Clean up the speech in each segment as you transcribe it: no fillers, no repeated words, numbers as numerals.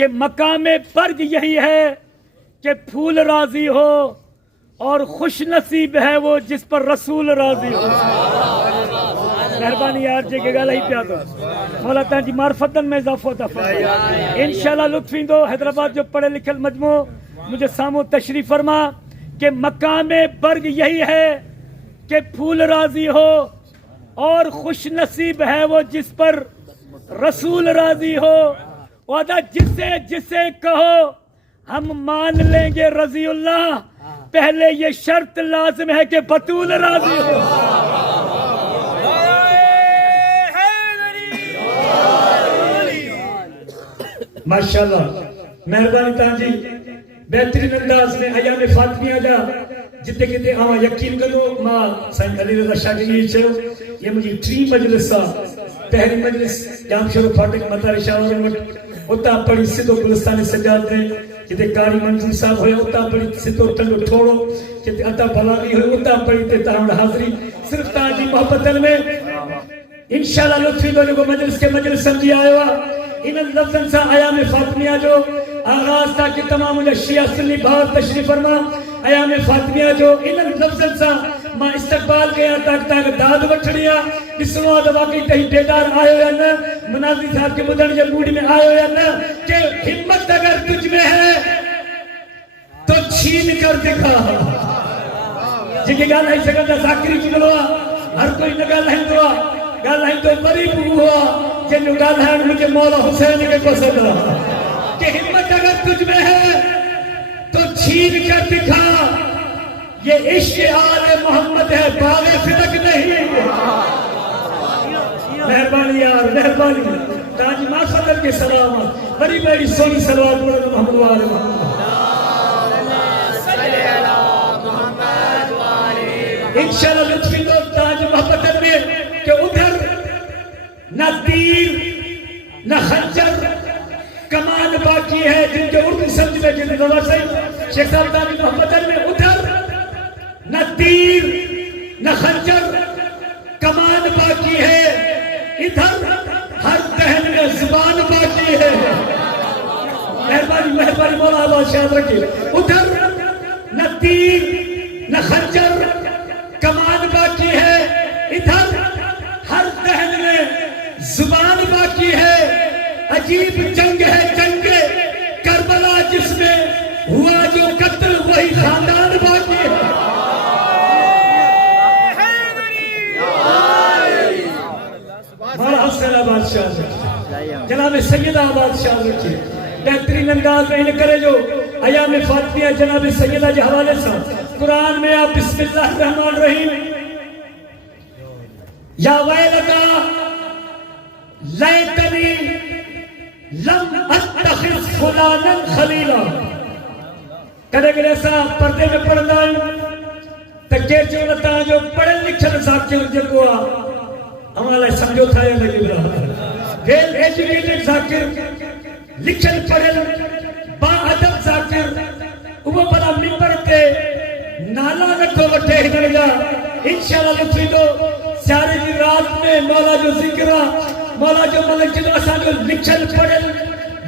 کہ مقام برگ یہی ہے کہ پھول راضی ہو اور خوش نصیب ہے وہ جس پر رسول راضی ہو. مہربانی یار جی کے گالا ہی پیا دو مولا تعالیٰ جی معرفتن میں اضافہ عطا فرمائے. انشاءاللہ لطفی دو حیدرآباد جو پڑھے لکھے مجموع مجھے سامو تشریف فرما کہ مقام برگ یہی ہے کہ پھول راضی ہو اور خوش نصیب ہے وہ جس پر رسول راضی ہو. وعدہ جسے کہو ہم مان لیں گے رضی اللہ، پہلے یہ شرط لازم ہے کہ بطول راضی ہو. ماشاءاللہ مہربانی تاں جی بہترین انداز میں ایام فاطمیہ جا جتے کتے آواں یقین کرو ماں سائن علی رضا شاگردی چھو یہ مجھے 3 مجلس پہلی مجلس جام شروع پھاٹک مطار شاور اتا پڑی سدھو گلستان سجاد دے جتے کاری منظور صاحب ہوئے اتا پڑی سدھو ٹنڈو ٹھوڑو جتے اتا بلاغی ہوئے اتا پڑی تے تاہمد حاضری صرف تاجی محبت دل میں انشاءاللہ لطفی دو جو مجلس کے مجلس سمجھی آئے ہوا ان لفظن سا ایام فاطمیہ جو آغاز تھا کہ تمام مجھے شیعہ سنی بہار تشریف فرما ایام فاطمیہ جو ان لفظن سا ماں استقبال گیا تاک داد وٹھڑیا بسنو آدھا واقعی تہی بیدار آئے یا نا مناظری صاحب کے مدن جب موڑی میں آئے یا نا کہ ہمت اگر تجھ میں ہے تو چھین کر دکھا جن کی گال ہے سکتا ذاکری چکلوا ہر کوئی نگال ہے دعا گال ہے تو قریب ہوا جن گال ہے مجھے مولا حسین کے کو صدر کہ ہمت اگر تجھ میں ہے تو چھین کر دکھا یہ عشق آل محمد ہے باغ فلک نہیں. مہربانی یار مہربانی تاج ماں صدر کے سلام بڑی بڑی سونی سلوات پڑھا محمد وآل محمد انشاءاللہ لطفی دو تاج محبت میں کہ ادھر نہ تیر نہ خنجر کمان باقی ہے جن کے اردو سمجھ میں جن دوا سے شیخ صاحب تاج محبت میں ادھر نہ تیر نہ خنجر کمان باقی ہے ادھر ہر دہن میں زبان باقی ہے. مہربانی مولا آباد شاہد رکھے ادھر نہ تیر نہ خنجر کمان باقی ہے ادھر ہر دہن میں زبان باقی ہے. عجیب جنگ ہے جنگ کربلا جس میں ہوا جو قتل وہی خاندان باقی ہے. مولا حسین آباد شاہ جناب سید آباد شاہ رکھیے بہترین انداز میں انہیں کرے جو ایام فاطمیہ جناب سیدہ کے حوالے سے قرآن میں آپ بسم اللہ الرحمن الرحیم یا ویلتا لیتنی لم اتخذ فلانا خلیلا کدے کہ ایسا پردے میں پڑھنا تکے چونتا جو پڑھے لکھن ساکھیں جو کو ہمارا سمجھو تھا یا لگی برا ویل ایجوکیٹڈ ذاکر لکھن پڑھل با ادب ذاکر وہ بڑا ممبر تے نالا رکھو وٹے ہنگا انشاءاللہ لطفی دو سیارے کی رات میں مولا جو ذکرہ مولا جو ملک جنو اسا جو لکھن پڑھل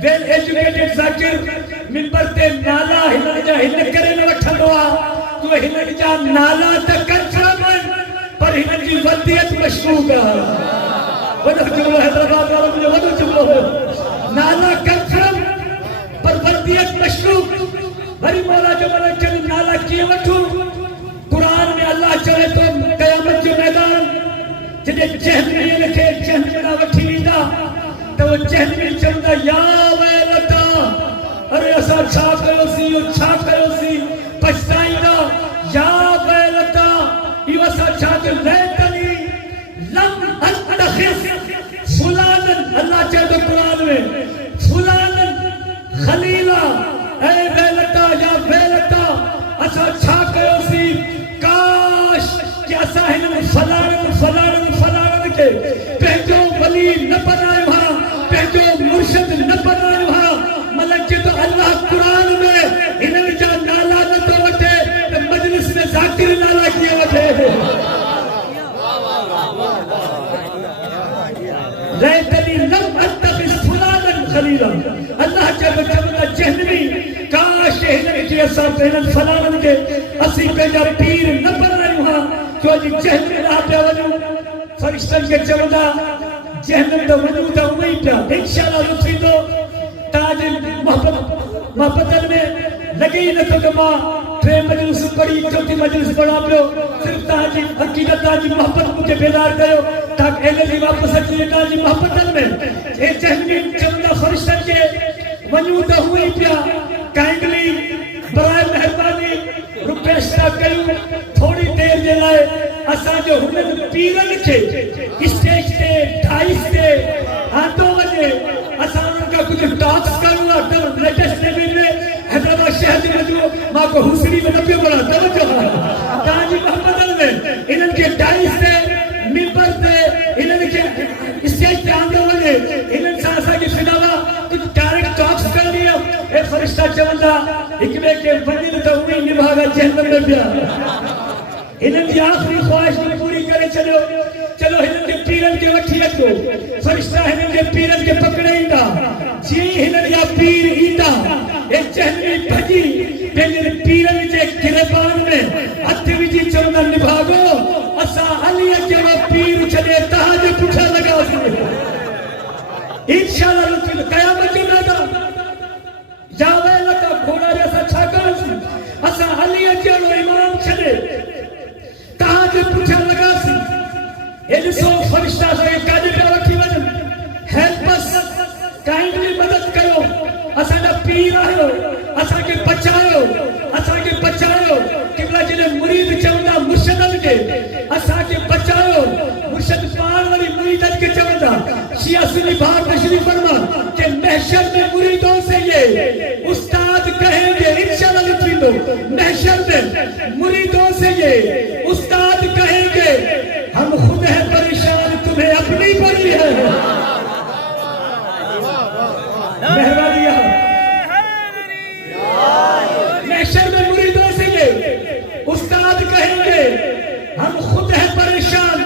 ویل ایجوکیٹڈ ذاکر ممبر تے نالا ہنگ جا ہنگ کرے نہ وٹھن دعا تو ہنگ جا نالا تا کنفرمن پر ہنگ جی ودیت مشکوک ودو جملو حیدرآباد والا مجھے ودو جملو نالا کنفرم پر ودیت مشکوک بھری مولا جو ملک جنو نالا کیے وٹھو قرآن میں اللہ چاہے تو قیامت جو میدان جنہیں جہد میں یہ لکھے جہد میں نہ وٹھی لیدہ تو وہ جہد میں چلتا یا ویلتا ارے ایسا چھا کرو سی پچھتائیں دا یا ویلتا یہ ایسا چھا کہ لیتنی لم اتخذ فلانن اللہ چاہے تو قرآن میں فلانن خلیلہ اے ویلتا یا ویلتا ایسا چھا کرو سی کاش کہ ایسا ہنن فلانن کے پہنچو ولی نہ بنائے وہاں پہنچو مرشد نہ بنائے کے ساتھ انہن فلانن کے اسی پہنجا پیر نہ بن رہی ہاں جو جی جہنم نہ پیا ونو فرشتن کے چوندا جہنم دا ونو دا وہی پیا انشاءاللہ لطفی دو تاج محبتن میں لگی نہ تو کہ ماں ٹھے مجلس پڑی چوتھی مجلس پڑھا پیو صرف تاجی عقیدت تاجی محبت مجھے بیدار کرو تاکہ اہل دی واپس اچھے تاجی محبتن میں اے جہنم چوندا فرشتن کے ونو دا ہوئی پیا کائنڈلی برائے مہربانی رکویسٹ کروں تھوڑی دیر دے لائے اساں جو ہنن پیرن کے اسٹیج تے ڈھائیس تے آٹو وجے اساں ان کا کچھ ٹاکس کروں اور لیٹسٹ لیول میں حیدرآباد شہر دی وجو ماں کو حسنی میں نبی بڑا توجہ تاجی محمد میں انہن کے ڈھائیس تے ممبر تے انہن کے اسٹیج تے آٹو وجے انہن ساسا کی فناوا کچھ ڈائریکٹ ٹاکس کر دیا اے فرشتہ چوندا اکبے کے ونن تو ہوئی نبھاگا جہنم میں پیا انہن کی آخری خواہش کو پوری کرے چلو انہن کے پیرن کے وٹھی اچھو فرشتہ انہن کے پیرن کے پکڑے ہی جی انہن یا پیر ایتا ایک جہنمی بھجی پہنجر پیرن کے گربان میں ہتھ وجی چوندا نبھاگو اسا علی کے وہ پیر چلے تاج پٹھا لگا سکے انشاءاللہ لطفی قیامت کے میدان جاوے لگا گھوڑا جیسا چھاکر سی اسا علی کے وہ امام چلے تاج پٹھا لگا سی ایجسو فرشتہ سے کاجے پہ رکھی وجن ہیلپ اس کائنڈلی مدد کرو اسا نہ پیر آئے اسا کے بچائے قبلہ جنہیں مرید چوندا مرشدن کے اسا کے بچائے مرشد پان والی مریدن کے چوندا شیعہ سنی بھار تشریف فرما کہ محشر میں مریدوں سے یہ استاد کہیں گے انشاءاللہ لطفی دو محشر میں مریدوں سے یہ استاد کہیں گے ہم خود ہیں پریشان تمہیں اپنی پڑی ہے مہربانی محشر میں مریدوں سے یہ استاد کہیں گے ہم خود ہیں پریشان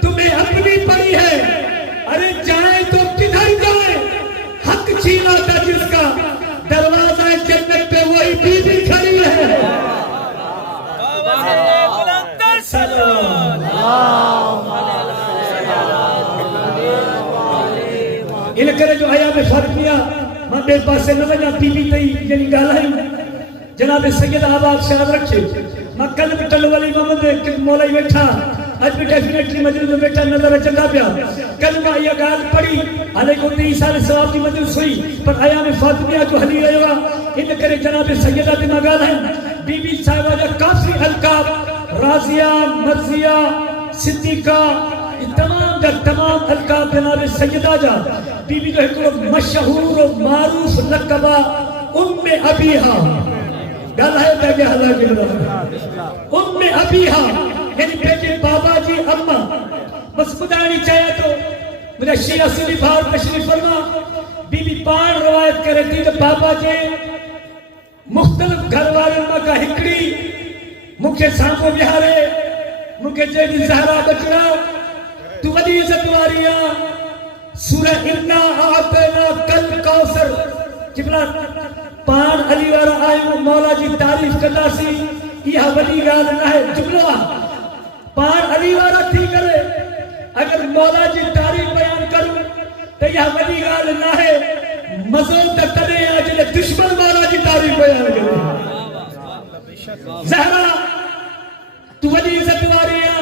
تمہیں اپنی پڑی ہے ارے جائیں تو کدھر جائیں حق چھینا تھا جس کا دروازہ جنت پہ وہی بی بی کھڑی ہے ان کرے جو آیا میں فرق کیا میں بے پاس سے نہ بی بی تئی یعنی گالا ہے جناب سید آباد شاہد رکھے میں کل بٹل والی محمد مولائی بیٹھا آج بھی ڈیفینیٹلی مجلس میں بیٹھا نظر چنگا پیا کل میں یہ گال پڑھی علیہ کو 23 سال ثواب کی مجلس ہوئی پر آیا میں فاطمیہ جو حلی رہے گا ان کرے جناب سیدہ دماغ گال ہیں بی بی صاحبہ جو کافی القاب راضیہ مرضیہ صدیقہ تمام القاب جناب سیدہ جا بی بی جو ایک مشہور و معروف لقبہ ابیہا گل ہے بیگے حلا کے لئے ابیہا یعنی بیگے بابا جی اممہ بس بدانی چاہے تو مجھے شیعہ سنی بھار تشریف فرما بی بی پان روایت کرے تھی کہ بابا جی مختلف گھر والے اممہ کا ہکڑی مکھے سانپو بہارے مکھے جیدی زہرہ بچڑا تو وڈی عزت واریاں سورہ انا آتینا کل کوثر جبلا پان علی وارا آئے مولا جی تعریف کرنا سی یہ وڈی گال نہ ہے جبلا پان علی وارا تھی کرے اگر مولا جی تعریف بیان کروں تو یہ وڈی گال نہ ہے مزوں تک تنے آجلے دشمن مولا جی تعریف بیان کرے زہرہ تو وڈی عزت واریاں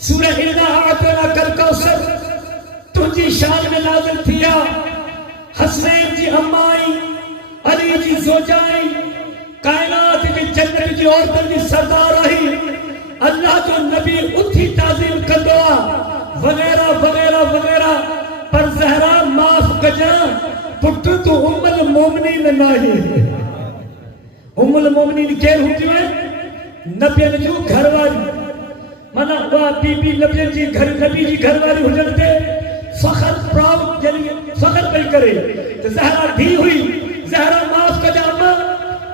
سورہ انا آتینا کل کوثر تجھی شان میں نازل تھیا حسنین جی امائی علی جی زوجائی کائنات کی جنت جی عورتن جی سردار رہی اللہ جو نبی اتھی تعظیم کردوا وغیرہ وغیرہ وغیرہ پر زہرا معاف کجاں پٹر تو ام المومنین نہیں ام المومنین کیر ہوتی ہیں نبی جو گھر والی مانا وہ بی بی نبی جی گھر والی ہو جاتے فخر پراؤڈ یعنی فخر پہ کرے تو زہرہ ڈھی ہوئی زہرہ معاف کا جامع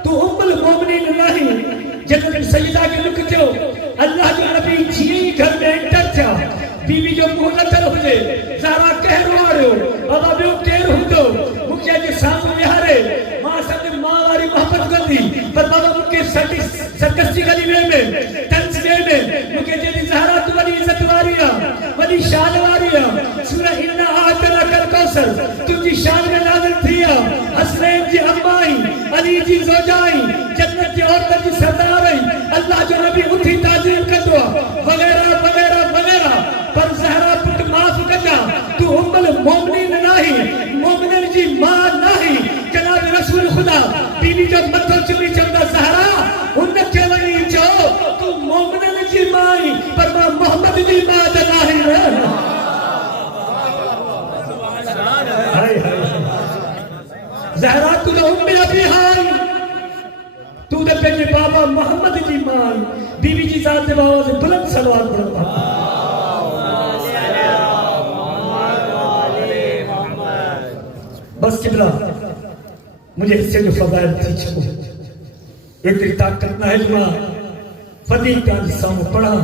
تو ام المومنین نہیں جنہوں سیدہ کے لکھتے ہو اللہ جو نبی جی گھر میں انٹر تھا بی بی جو مہلتر ہو جائے زہرہ کہہ رہا رہے ہو ابا بیو کہہ رہا ہو دو مکیہ کے سامنے ہارے ماں ساتھ ماں واری محبت کر دی پر بابا مکے سرکستی گلی میں تنس میں مکے جدی زہرا تو ولی عزت واریا ولی شان واریا سورہ انا آتنا کل کوثر تجھی شان میں نازل تھیا حسنین جی امائی علی جی زوجائی جنت جی عورت جی سردارائی اللہ جو نبی اٹھی تعظیم کردوا وغیرہ وغیرہ وغیرہ پر زہرا پٹ معاف کجا تو ام المومنین نہیں مومنین جی ماں نہیں جناب رسول خدا بیوی جب متو چلی چلتا زہرا ان کے لئے جو تو مومنین جی ماں پر ماں محمد جی ماں نہیں زہرا تو امی ابھی ہائی تو دے پہنے بابا محمد جی ماں بیوی جی ذات بابا سے بلند سلوات پڑھتا بس قبلہ مجھے اس سے جو فضائل تھی چھو اتنی طاقت نہ ہے جو ماں فدی کا جسامو پڑھا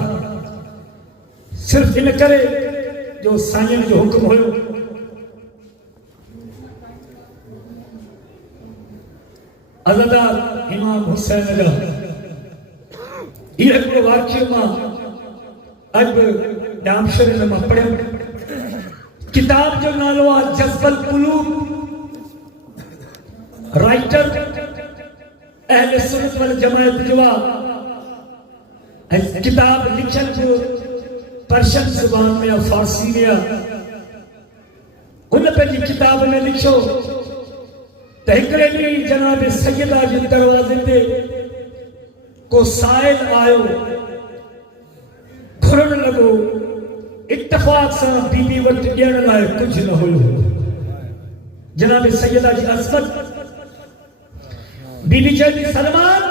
صرف ان کرے جو سائن جو حکم ہوئے عزدار امام حسین جا یہ ایک واقعی ماں اب نام شریف میں پڑھے کتاب جو نالوا جذب القلوب رائٹر اہل سنت والجماعت جوا کتاب لکھن جو پرشن زبان میں یا فارسی میں ان پہ جی کتاب میں لکھو تحقرے بھی جناب سیدہ جن دروازے دے کو سائل آئو گھرن لگو اتفاق سا بی بی وقت گیڑ لائے کچھ نہ ہوئے جناب سیدہ جی عظمت بی بی جی سلمان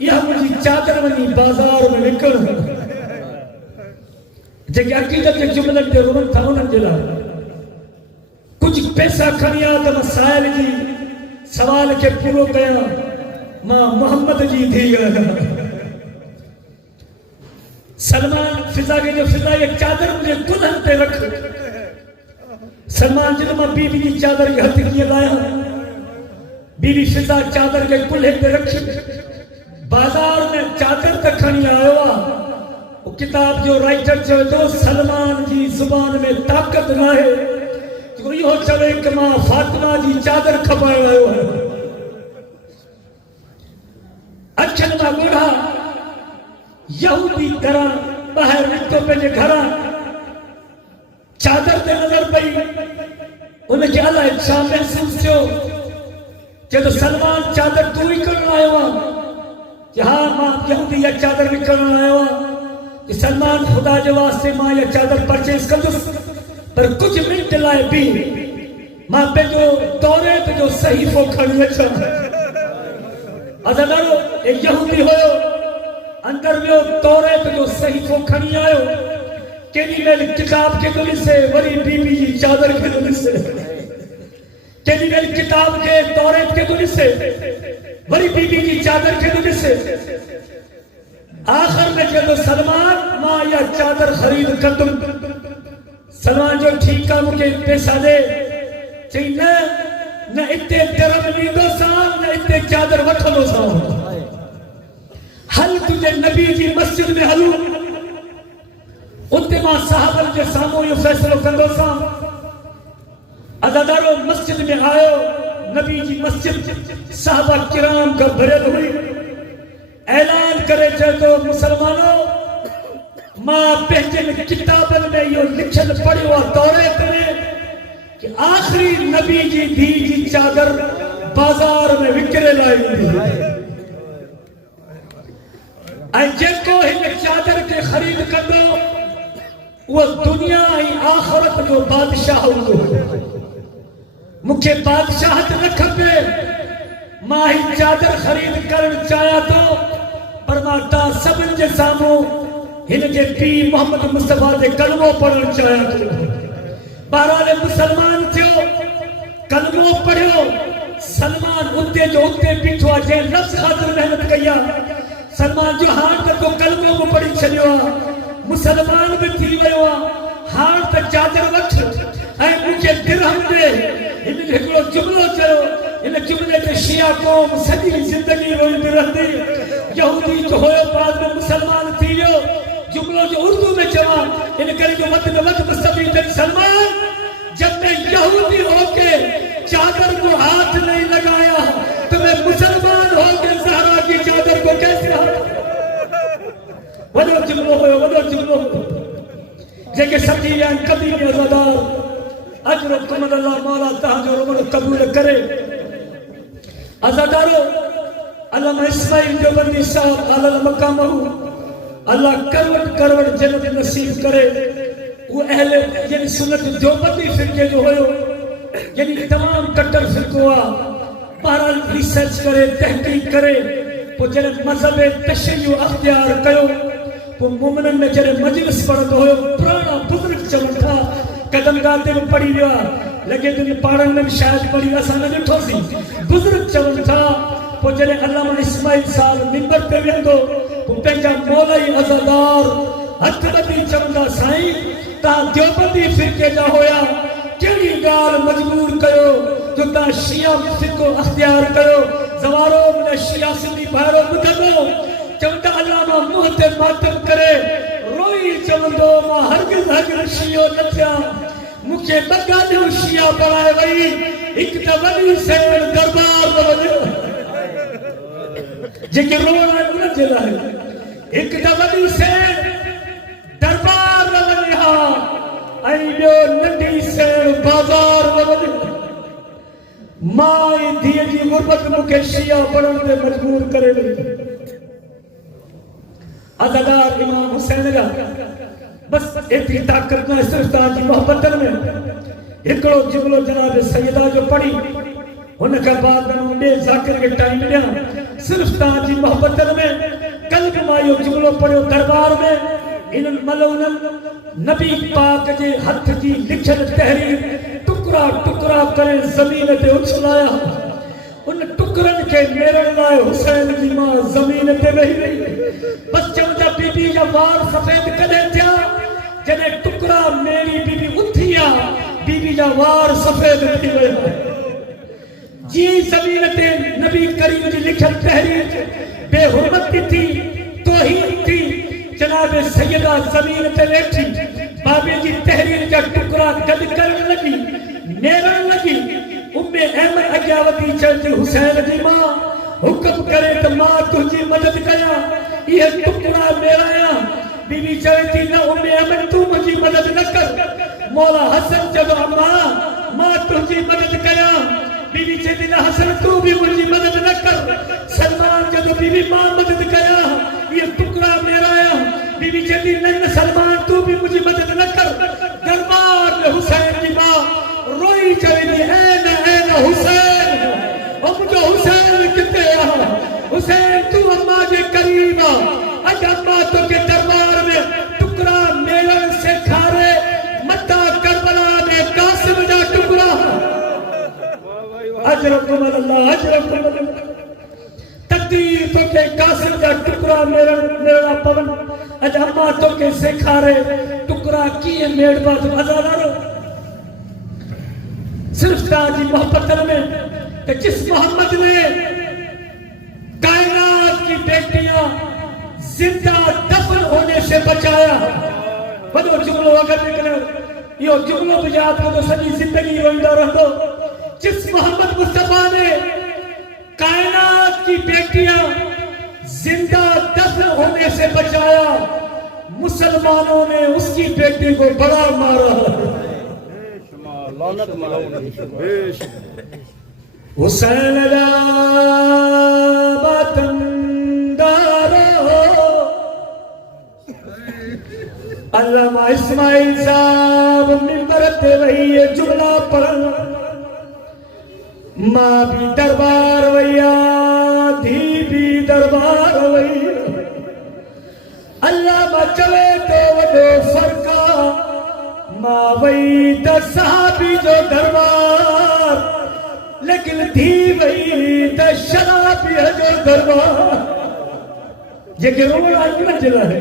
یہ مجھے چادر منی بازار میں نکل جگہ عقیدت کے جملن دے رومن تھا انہوں جلا کچھ پیسہ کھنیا تو مسائل جی سوال کے پورو گیا ماں محمد جی تھی گیا سلمان فضا کے جو فضا ایک چادر مجھے کلہن تے رکھ سلمان جنہوں میں بی بی چادر کے ہتھ کیے لایا بی بی فضا چادر کے کلہن تے رکھ بازار میں چادر تکھنی آئے ہوا وہ کتاب جو رائٹر جو دو سلمان جی زبان میں طاقت نہ ہے تو یہ چلے کہ ماں فاطمہ جی چادر کھپائے آئے ہوا اچھن ماں گوڑا یہودی گھران باہر نکتوں پہ جے گھران چادر دے نظر پئی انہیں کیا اللہ اچھا محسوس چھو کہ تو سلمان چادر تو ہی کرنا آئے ہوا کہ ہاں ماں یہودی یا چادر بھی کرنا آئے ہوا کہ سلمان خدا جو واسطے ماں یا چادر پرچیز کر دو پر کچھ منٹ لائے بھی ماں پہ جو دورے پہ جو صحیفوں کھڑی اچھا ازدارو ایک یہودی ہوئے اندر میں دورے پہ جو صحیفوں کھڑی آئے کینی میں کتاب کے دلی سے وری بی بی جی چادر کے دلی سے کینی میں کتاب کے دورے کے دلی سے وری بی بی جی چادر کے دلی سے آخر میں جب سلمان ماں یا چادر خرید کردم سلمان جو ٹھیک کا مجھے پیسہ دے چاہیے نہ اتے درم لیدو سام نہ اتے چادر وٹھلو سام حل تجھے نبی جی مسجد میں حلو اتے ماں صحابہ جو سامو یہ فیصلہ کردو سام عزادارو مسجد میں آئے نبی جی مسجد صحابہ کرام کا بھرے ہوئی اعلان کرے چھے تو مسلمانوں ماں پہنچے میں کتابن میں یہ لکھن پڑی ہوا دورے میں کہ آخری نبی جی دی جی چادر بازار میں وکرے لائی دی جن کو ہی چادر کے خرید کر دو وہ دنیا ہی آخرت جو بادشاہ ہو مکھے بادشاہت رکھن دے ماں ہی چادر خرید کرن چاہیا تو پر ماتا سبن جے سامو ہن جے پی محمد مصطفیٰ دے کلموں پڑھن چاہیا تو بہرحال مسلمان تھو کلموں پڑھو سلمان اتے جو اتے پیٹھوا جے لفظ خاطر محنت کیا سلمان جو ہاں تک کو کلموں کو پڑھی چلیو مسلمان بھی تھی ویو ہاں تک چادر وقت اے مجھے درہم دے ہن ہکڑو جملو چلو ان جملے تے شیعہ قوم سجی زندگی روئی رہتی یہودی جو ہوئے بعد میں مسلمان تھی جملوں جو اردو میں جوان ان کرے جو وقت میں وقت مستفید بن سلمان جب میں یہودی ہو کے چادر کو ہاتھ نہیں لگایا تو میں مسلمان ہو کے زہرا کی چادر کو کیسے ہاتھ ودو جملوں ہوئے جے کہ سبجیان کبھی میں ازادار اجر و کمد اللہ مولا تہاں جو رمض قبول کرے ازادارو علامہ اسماعیل دیوبندی صاحب علی مقامہ اللہ کروٹ جنت نصیب کرے وہ اہل یعنی سنت دیوبندی فرقے جو ہوئے یعنی تمام کٹر فرقوا بہرحال ریسرچ کرے تحقیق کرے وہ جنہ مذہب تشیع اختیار کرو وہ مومنن میں جنہ مجلس پڑھت ہوئے پرانا بزرگ چون تھا قدم گاتے میں پڑھی لیا لگے دن پاڑن میں شاید پڑھی آسانہ ڈٹھو سی بزرگ چون تھا وہ جنہ علامہ اسماعیل سال ممبر پہ ویندو وہ پہنچا مولائی عزادار ہتھ بدی چوندا سائیں تا دیوبندی فرقے جا ہویا کیڑی گال مجبور کرو جو تا شیعہ فرقو اختیار کرو زوارو من شیعہ سندھی بھائرو بدھو چوندا علامہ محتے ماتم کرے روئی چوندو ماں ہرگز شیعہ نتیا مکھے بگا دیو شیعہ بڑھائے وئی ایک تا وڈی سین دربار بوجھو جے کہ رونا انہاں جلا ہے ایک تا وڈی سین دربار بوجھا ائی بیو ننڈی سین بازار بوجھا ماں دھیے جی غربت مکھے شیعہ پڑھن تے مجبور کرے وئی عزادار امام حسین جا بس ایتری طاقت میں صرف تاں جی محبتن میں ہکڑو جملو جناب سیدہ جو پڑھی ان کا بعد میں بے ذاکر کے ٹائم لیا صرف تاں جی محبتن میں قلب مائیو جملو پڑھو دربار میں ان ملونن نبی پاک جے ہتھ جی لکھل تحریر ٹکرا ٹکرا کرے زمین تے اچھلایا ان ٹکرن کے میرن لائے حسین کی ماں زمین تے وہی رہی بس چمجا بی بی یا وار سفید کدے تیا جنے ٹکرا میری بی بی اتھیا بی بی یا وار سفید تھی وہی جی زمین تے نبی کریم جی لکھل تحریر بے حرمت تھی توہین تھی جناب سیدہ زمین تے لیٹھی بابی جی تحریر کا ٹکرا قد کرن لگی نیرن لگی احمد اگیاوتی چلتی حسین دی ماں حکم کرے تو ماں تجھے مدد کریا یہ ٹکڑا میرا یا بی بی چلتی نہ احمد تو مجھے مدد نہ کر مولا حسن جب ماں تجھے مدد کریا بی بی چلتی نہ حسن تو بھی مجھے مدد نہ کر سلمان جب بی بی ماں مدد کریا یہ ٹکڑا میرا یا بی بی چلتی نہ سلمان تو بھی مجھے مدد نہ کر دربار میں حسین کی ماں روئی چلی این حسین ام جو حسین کتے یہاں حسین تو اماں جے قریبا اج اماں تو کے دربار میں ٹکرا میلن سے کھارے متا کربلا میں قاسم جا ٹکرا اجرکم اللہ اجرکم اللہ تقدیر تو کے قاسم جا ٹکرا میرا پون اج اماں تو کے سے کھارے ٹکرا کیے میڑ بات ازادارو صرف تاجی محبت میں کہ جس محمد نے کائنات کی بیٹیاں زندہ دفن ہونے سے بچایا بدو جملو اگر نکلے یہ جملو بھی یاد کو تو سنی زندگی روندہ رہ دو جس محمد مصطفیٰ نے کائنات کی بیٹیاں زندہ دفن ہونے سے بچایا مسلمانوں نے اس کی بیٹی کو بڑا مارا حسین علامہ اسماعیل صاحب منبر تے وہی یہ جملہ پڑھن ماں بھی دربار ویا دھی بھی دربار ویا علامہ چلے تو وڈو فرقہ ماں وئی دا صحابی جو دربار لیکن دھی وئی دا شرابی جو دربار یہ کہ روڑا اتنا جلا ہے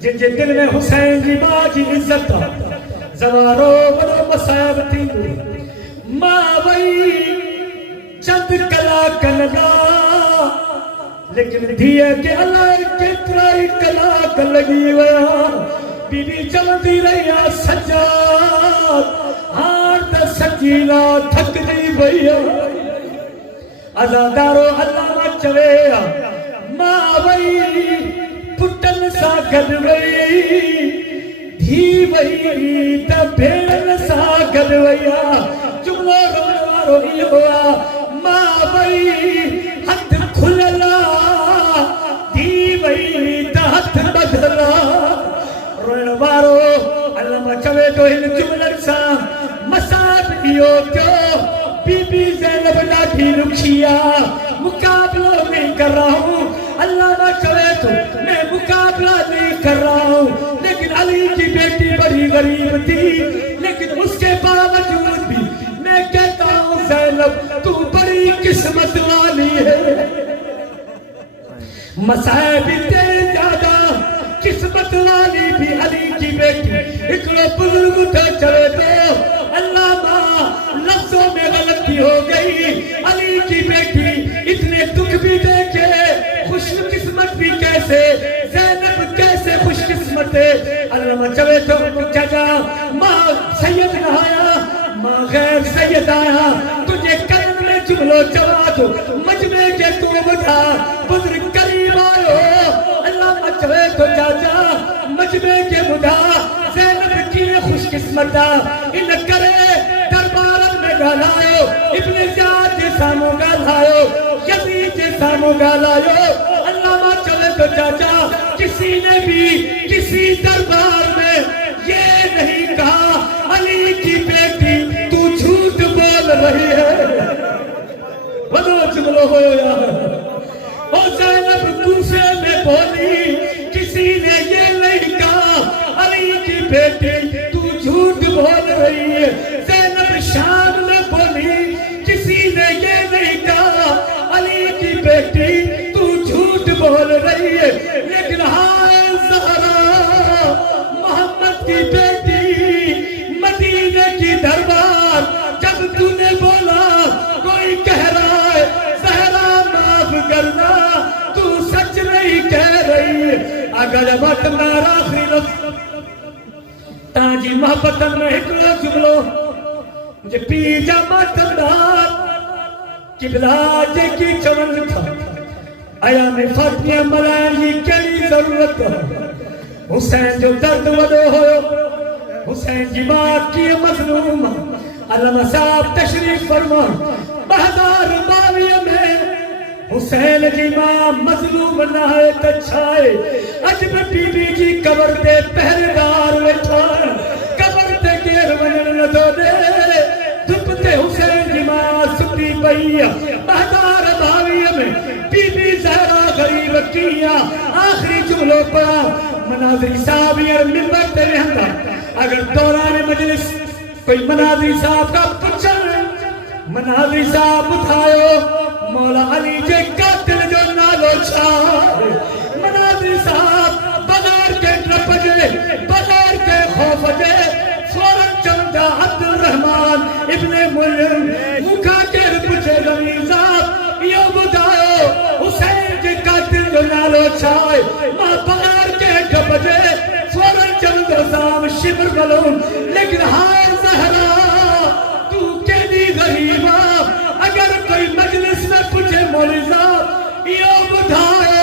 جن جن دل میں حسین جی ماں جی عزت تھا زوارو بڑو مسائب تھی ماں وئی چند کلا کلدا لیکن دھیے کہ اللہ کترائی کلا کلگی ویا بی بی چلتی رہیا سجاد ہار دا سجیلا تھک نہیں بھیا ازادارو اللہ ما چویا ماں وئی پٹن سا گد وئی دھی وئی تا بھیڑن سا گد ویا جملو روڑوارو ہی ہوا ماں وئی ہتھ کھللا دھی وئی تا ہتھ بدلا روڑوارو اللہ ما چوے تو ہن جملن سا مساد دیو کیوں بی بی زینب لاٹھی رکھیا مقابلہ نہیں کر رہا ہوں اللہ نہ کرے تو میں مقابلہ نہیں کر رہا ہوں لیکن علی کی بیٹی بڑی غریب تھی لیکن اس کے باوجود بھی میں کہتا ہوں زینب تو بڑی قسمت والی ہے مسائب تیرے زیادہ قسمت والی بھی علی کی بیٹی اکلو بزرگ اٹھا چلے تو اللہ ماں لفظوں میں غلطی ہو گئی علی کی بیٹی اتنے دکھ بھی دیکھے خوش قسمت بھی کیسے زینب کیسے خوش قسمت ہے اللہ ماں چوے تو چچا ماں سید نہایا ماں غیر سید آیا تجھے کرن میں جملو چوا دو مجمع کے تو بتا بزرگ قریب آئے ہو اللہ ماں چوے تو چاچا مجمع کے بدا زینب کی خوش قسمتا ان کرے دربارت میں گالائیو ابن زیاد جیسا مو گالائیو یزید جیسا مو گالائیو اللہ ماں چلے تو چاچا کسی نے بھی کسی دربار میں یہ نہیں کہا علی کی بیٹی تو جھوٹ بول رہی ہے بدو جملو ہو یار او زینب کوفے میں بولی کسی نے یہ نہیں کہا علی کی بیٹی تو جھوٹ بول رہی ہے زینب شام میں بولی کسی نے یہ نہیں کہا علی کی بیٹی تو جھوٹ بول رہی ہے لیکن ہائے زہرا محمد کی بیٹی مدینے کی دربار جب تو نے بولا کوئی کہہ رہا ہے زہرا معاف کرنا تو سچ نہیں کہہ رہی ہے اگر وقت میرا آخری لفظ تاجی محبتن میں ہکلو جملو مجھے پی جا ماتندار قبلہ جے کی چمن تھا ایام فاطمیہ ملائن یہ کیلی ضرورت ہو حسین جو درد ودو ہو حسین جی بات کی مظلوم علامہ صاحب تشریف فرما بہدار باویہ میں حسین جی ماں مظلوم نہایت اچھائے عجب بی بی جی قبر دے پہرےدار ویٹھائے قبر تے گیر ونن نہ دو دے دھپتے حسین جی ماں ستی پئیا بہدار باویہ میں بی بی زہرا غریب کیا آخری جملوں پڑا مناظری صاحب یہ ممبر تے رہندا اگر دوران مجلس کوئی مناظری صاحب کا پچھر مناظری صاحب اٹھائیو مولا علی جے قاتل جو نالو چھائے مناظری صاحب بغیر کے ڈرپ جے بغیر کے خوف جے فوراں چمدہ عبد الرحمن ابن ملم مکھا کے پچھے زمین صاحب یہ بتاؤ حسین جے قاتل جو نالو چھائے ماں بغیر کے ڈرپ جے فوراں چمدہ زام شبر بلون لیکن ہائے زہرا تو کیدی غریبہ اگر کوئی مجلس میں پوچھے مولی صاحب یہ بتائے